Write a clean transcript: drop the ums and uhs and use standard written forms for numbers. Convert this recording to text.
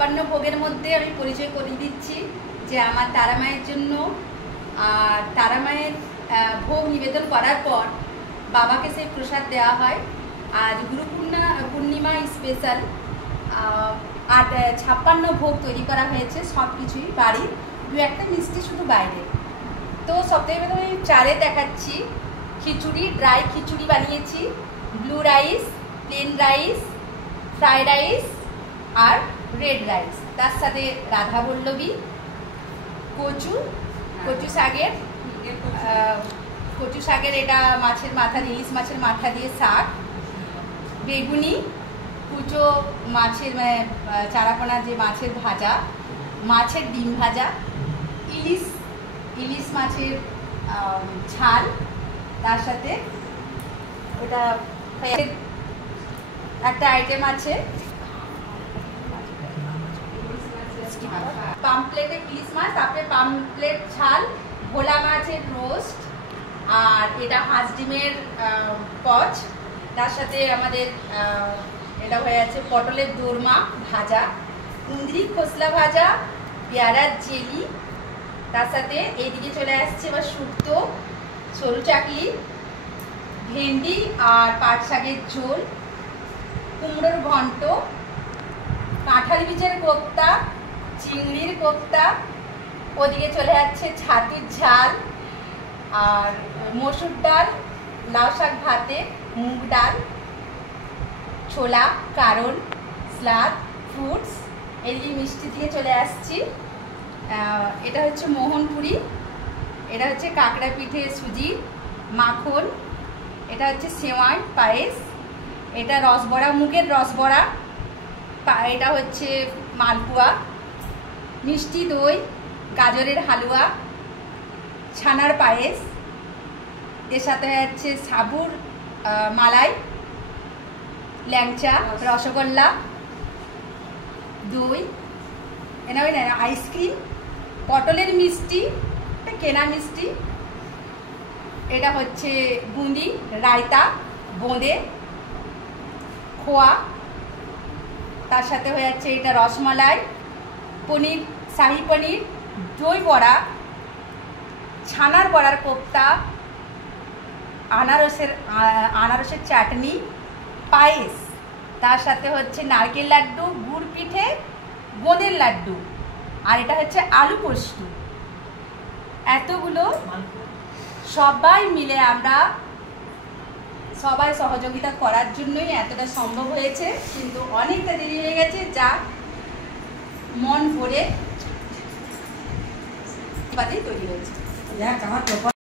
56 ভোগের মধ্যে আমি পরিচয় করিয়ে দিচ্ছি যে আমার তারা মায়ের জন্য আর তারা মায়ের ভোগ নিবেদন করার পর বাবাকে সেই প্রসাদ দেওয়া হয়। আজ গুরু পূর্ণিমা স্পেশাল 56 ভোগ তৈরি করা হয়েছে, সব কিছুই বাড়ির, দু একটা মিষ্টি শুধু বাইরে। তো সবথেকে প্রথমে আমি চারে দেখাচ্ছি। খিচুড়ি, ড্রাই খিচুড়ি বানিয়েছি, blue rice, plain rice, fried rice আর রেড রাইস, তার সাথে রাধা বল্লভী, কচু শাকের এটা মাছের মাথা, ইলিশ মাছের মাথা দিয়ে শাক, বেগুনি, কুচো মাছের চারাপোনা যে মাছের ভাজা, মাছের ডিম ভাজা, ইলিশ মাছের ঝাল, তার সাথে ওটা একটা আইটেম আছে পামপ্লেটে ইলিশ মাছ, তারপরে পামপ্লেট ঝাল, ভোলা মাছের রোস্ট, আর এটা হাঁস ডিমের কচ, তার সাথে আমাদের এটা হয়ে আছে পটলের দোরমা ভাজা, কুঁদরি খোসলা ভাজা, পেয়ারার জেলি, তার সাথে এইদিকে চলে আসছে এবার শুক্তো, সরু চাকলি, ভেন্ডি আর পাট শাকের ঝোল, কুমড়োর ঘন্ট, কাঁঠাল বীজের কোপ্তা, চিংড়ির কোপ্তা, ওদিকে চলে যাচ্ছে ছাতুর ঝাল, আর মসুর ডাল, লাউ শাক ভাতে, মুগ ডাল, ছোলা, কারণ, স্লাদ, ফ্রুটস, এদিকে মিষ্টি দিয়ে চলে আসছি। এটা হচ্ছে মোহনপুরি, এটা হচ্ছে কাঁকড়া পিঠে সুজি মাখন, এটা হচ্ছে সেওয়াই পায়েস, এটা রসবড়া, মুগের রসবড়া, এটা হচ্ছে মালপোয়া, মিষ্টি দই, গাজরের হালুয়া, ছানার পায়েস, এর সাথে হচ্ছে সাবুর মালাই, ল্যাংচা, রসগোল্লা, দই, আইসক্রিম, পটলের মিষ্টি, কেনা মিষ্টি, এটা হচ্ছে বুঁদি, রায়তা, বোঁদে, খোয়া, তার সাথে হয়ে যাচ্ছে এটা রসমালাই, পনির, শাহি পনির, দই বড়া, ছানার বড়ার কোপ্তা, আনারসের চাটনি, পায়েস, তার সাথে হচ্ছে নারকেল লাড্ডু, গুড় পিঠে, বোঁদের লাড্ডু, আর এটা হচ্ছে আলু পোস্ত। এতগুলো সবাই মিলে আমরা সবাই সহযোগিতা করার জন্যই এতটা সম্ভব হয়েছে, কিন্তু অনেকটা দেরি হয়ে গেছে, যা মন ভরে তৈরি হয়েছে।